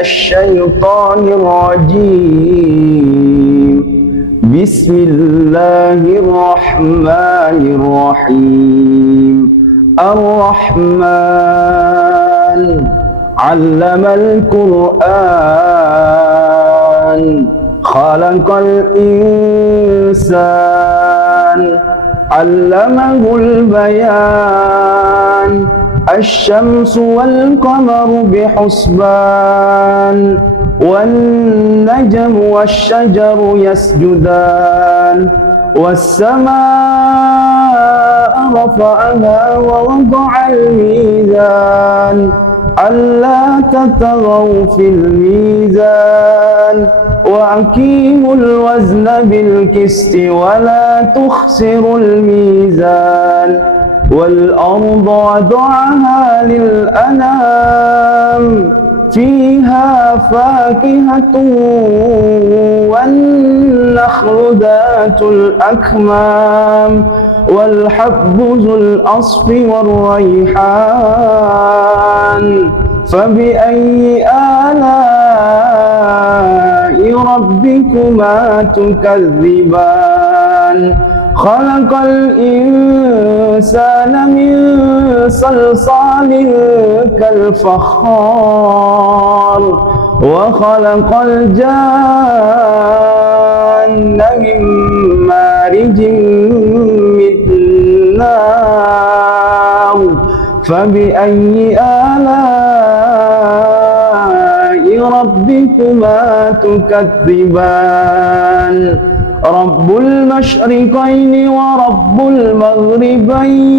الشيطان الرجيم. بسم الله الرحمن الرحيم. الرحمن علم القرآن خلق الإنسان علمه البيان. الشمس والقمر بحسبان والنجم والشجر يسجدان. والسماء رفعها ووضع الميزان ألا تطغوا في الميزان وأقيموا الوزن بالقسط ولا تخسروا الميزان. والأرض وضعها للأنام فيها فاكهة والنخل ذات الأكمام والحب ذو العصف والريحان. فبأي آلاء ربكما تكذبان؟ خلق الإنسان من صلصال كالفخار وخلق الجان من مارج من نار. فبأي آلاء ربكما تكذبان؟ رب المشرقين ورب المغربين.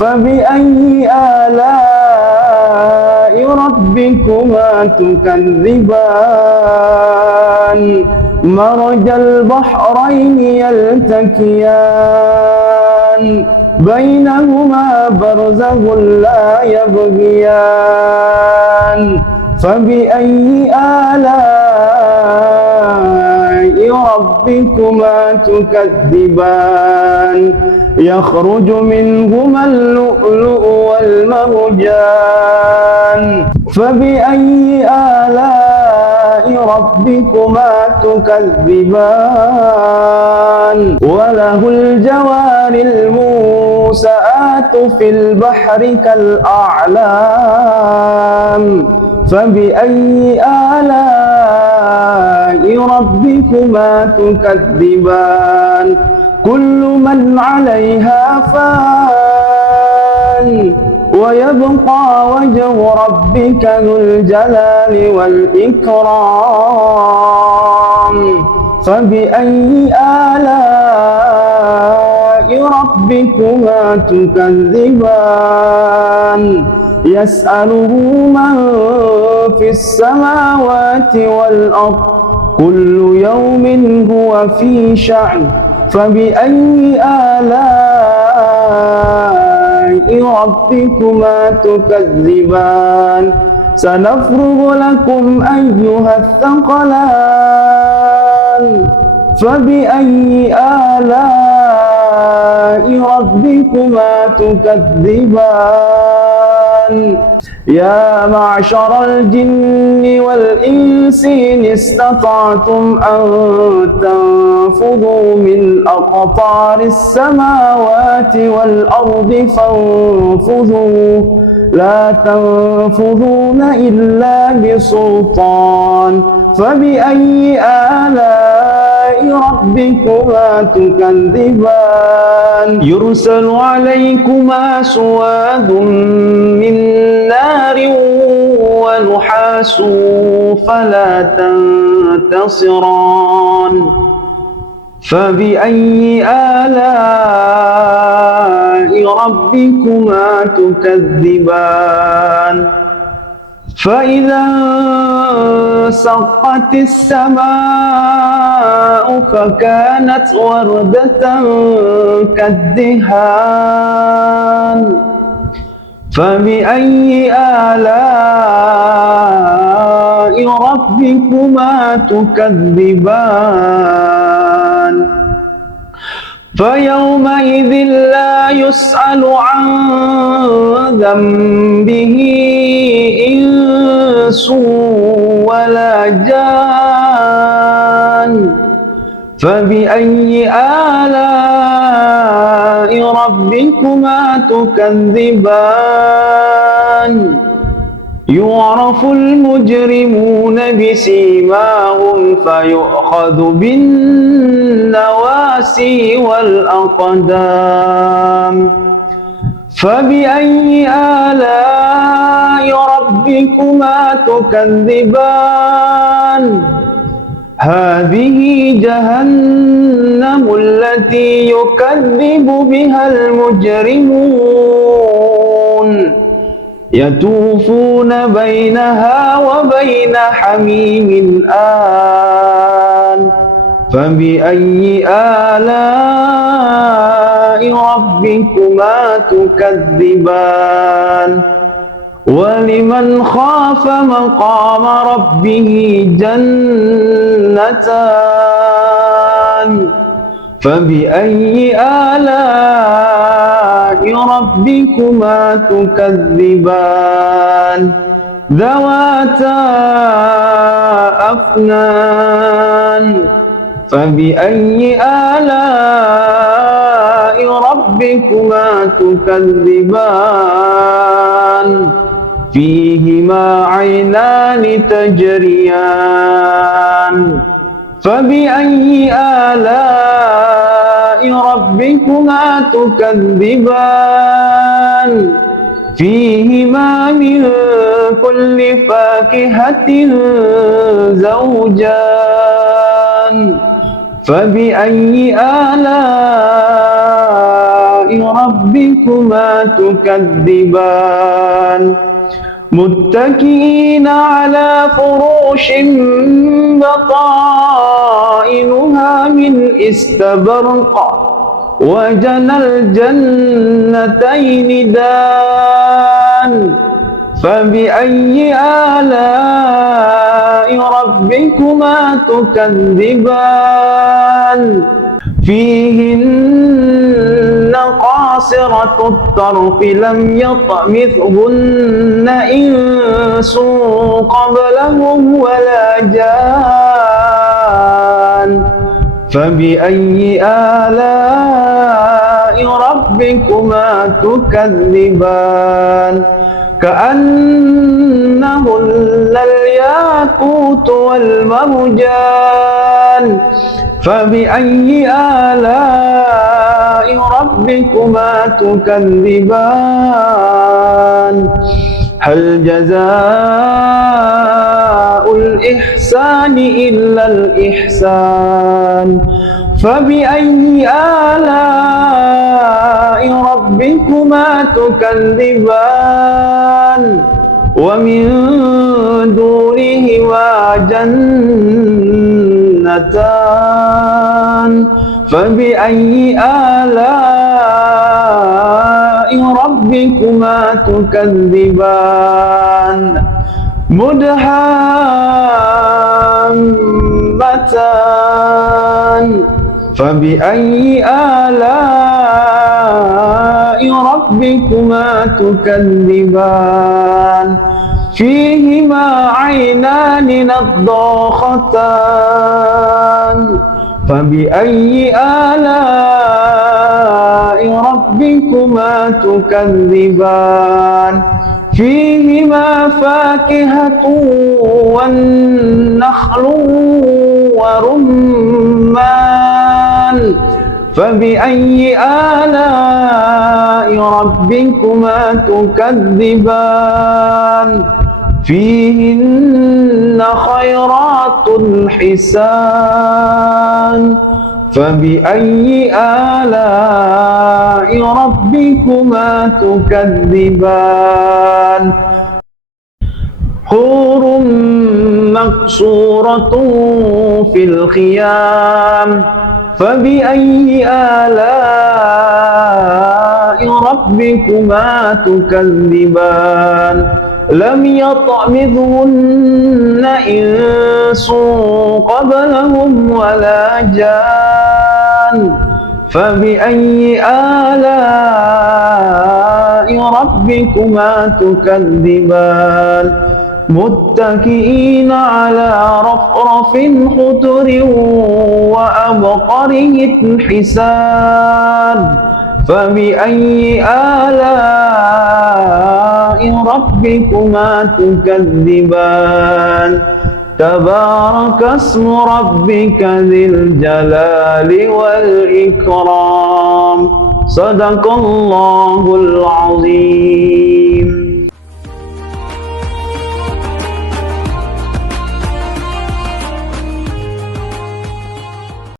فبأي آلاء ربكما تكذبان؟ مرج البحرين يلتقيان بينهما برزخ لا يبغيان. فبأي آلاء ربكما تكذبان؟ يخرج منهما اللؤلؤ والمرجان. فبأي آلاء ربكما تكذبان؟ وله الجوار الموسآت في البحر كالأعلام. فبأي آلاء ربكما تكذبان؟ كل من عليها فان ويبقى وجه ربك ذو الجلال والإكرام. فبأي آلاء ربكما تكذبان؟ يسأله من في السماوات والأرض كل يوم هو في شأن. فبأي آلاء ربكما تكذبان؟ سنفرغ لكم أيها الثقلان. فبأي آلاء ربكما تكذبان؟ يا معشر الجن والإنس إن استطعتم أن تنفذوا من أقطار السماوات والأرض فانفذوا لا تنفذون إلا بسلطان. فبأي آلاء ربكما تكذبان؟ يرسل عليكما سواد من نار ونحاس فلا تنتصران. فبأي آلاء ربكما تكذبان؟ فإذا انشقت السماء فكانت وردة كالدهان. فبأي آلاء ربكما تكذبان؟ فيومئذ لا يسأل عن ذنبه إنس إنس ولا جان فبأي آلاء ربكما تكذبان يعرف المجرمون بسيماهم فيؤخذ بالنواسي والأقدام فبأي آلاء ربكما تكذبان هذه جهنم التي يكذب بها المجرمون يطوفون بينها وبين حميم آن فبأي آلاء ربكما تكذبان ولمن خاف مقام ربه جنتان فبأي آلاء ربكما تكذبان ذواتا أفنان فبأي آلاء ربكما تكذبان فيهما عينان تجريان فبأي آلاء ربكما تكذبان فيهما من كل فاكهة زوجان فبأي آلاء ربكما تكذبان متكئين على فروش بطائنها من استبرق وجنى الجنتين دان فبأي آلاء ربكما تكذبان فيهن قاصرة الطرف لم يطمثهن إنس قبلهم ولا جان فبأي آلاء ربكما تكذبان كأنهن الياقوت والمرجان فبأي آلاء ربكما تكذبان هل جزاء الإحسان إلا الإحسان فبأي آلاء ربكما تكذبان ومن دونهما جنتان فبأي آلاء ربكما تكذبان مدهامتان فبأي آلاء ربكما تكذبان فيهما عينان نضاختان فبأي آلاء ربكما تكذبان فيهما فاكهة والنخل ورمان فبأي آلاء ربكما تكذبان فيهن خيرات حسان فبأي آلاء ربكما تكذبان حور مقصورة في الخيام فبأي آلاء ربكما تكذبان لم يطمثهن إنس قبلهم ولا جان فبأي آلاء ربكما تكذبان متكئين على رفرف خضر وأبقري حسان فبأي آلاء ربكما تكذبان تبارك اسم ربك ذي الجلال والإكرام صدق الله العظيم.